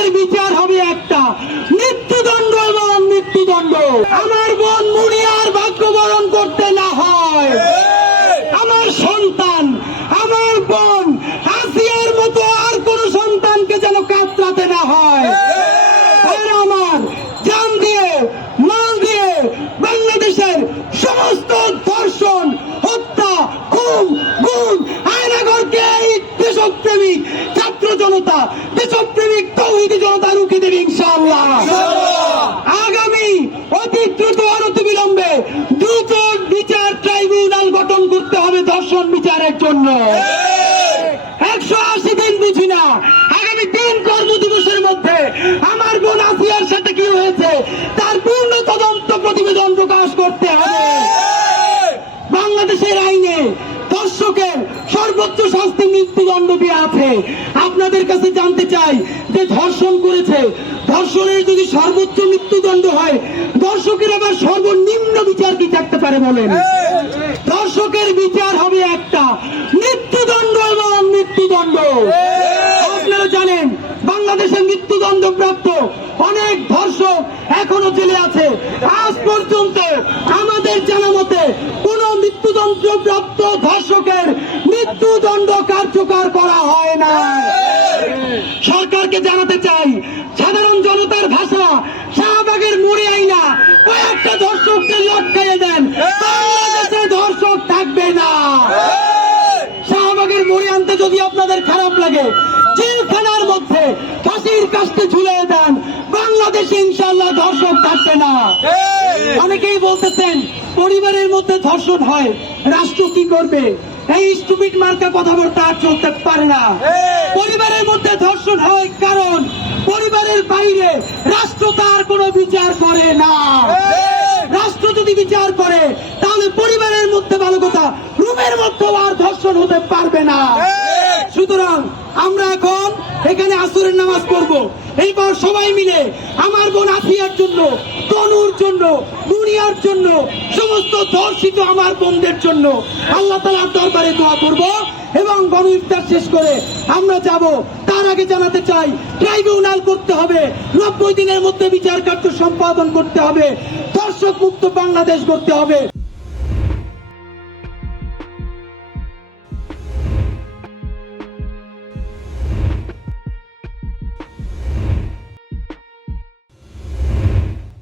ধর্ষকের বিচার হবে একটা। মৃত্যুদণ্ড এবং মৃত্যুদণ্ড। আমার বোন মুনিয়ার ভাগ্য বরণ করতে না হয়। আমার সন্তান, আমার বোন আসিয়ার মতো আর কোন সন্তানকে যেন কাতরাতে না হয়। আর আমার দিয়ে, মাল দিয়ে বাংলাদেশের সমস্ত ধর্ষণ, হত্যা, খুন, গুম আয়নাগরকে জনতা দেশপ্রেমিক তৌহিদি জনতা রুখে দেবে ইনশাআল্লাহ। আগামী অতি দ্রুত আর অতি বিলম্বে দ্রুত বিচার ট্রাইব্যুনাল গঠন করতে হবে দর্শন বিচারের জন্য। একশো আশি দিন বুঝি না শাস্তি মৃত্যুদণ্ড দেওয়া আছে। আপনাদের কাছে জানতে চাই যে ধর্ষণ করেছে। ধর্ষণের যদি সর্বোচ্চ মৃত্যুদণ্ড হয় ধর্ষকের আবার সর্বনিম্ন বিচার কি থাকতে পারে বলেন? ধর্ষকের বিচার হবে একটা, মৃত্যুদণ্ড এবং মৃত্যুদণ্ড। আপনারা জানেন, বাংলাদেশে মৃত্যুদণ্ড প্রাপ্ত অনেক ধর্ষক এখনও জেলে আছে। আজ পর্যন্ত আমাদের জানা মতে কোন মৃত্যুদণ্ড প্রাপ্ত ধর্ষকের মৃত্যুদণ্ড কার্যকর করা হয় না সরকারকে জানাতে চাই সাধারণ জনতার ভাষা শাহবাগের মোড়ে আইনা কয়েকটা ধর্ষককে লটকাইয়ে দেন। বাংলাদেশে ধর্ষক থাকবে না। শাহবাগের মোড়ে আনতে যদি আপনাদের খারাপ লাগে জেলখানার মধ্যে ফাঁসির কাস্তে ঝুলে দেন। বাংলাদেশে ইনশাল্লাহ ধর্ষক থাকবে না। অনেকেই বলতেছেন পরিবারের মধ্যে ধর্ষণ হয় রাষ্ট্র কি করবে? এই স্টুপিড মার্কা কথাবার্তা আর চলতে পারে না। পরিবারের মধ্যে ধর্ষণ হয় কারণ পরিবারের বাইরে রাষ্ট্র তার কোনো বিচার করে না। রাষ্ট্র যদি বিচার করে তাহলে পরিবারের মধ্যে ভালো কথা রুমের মধ্যে আর ধর্ষণ হতে পারবে না। সুতরাং আমরা এখন এখানে আসরের নামাজ পড়ব। এইবার সবাই মিলে আমার বোন আফিয়ার জন্য তনুর জন্য, দুনিয়ার জন্য, সমস্ত ধর্ষিত আমার বোনদের জন্য আল্লাহ তালার দরবারে দোয়া করব এবং গণ ইফতার শেষ করে আমরা যাব। তার আগে জানাতে চাই, ট্রাইব্যুনাল করতে হবে, নব্বই দিনের মধ্যে বিচার কার্য সম্পাদন করতে হবে দর্শক মুক্ত বাংলাদেশ করতে হবে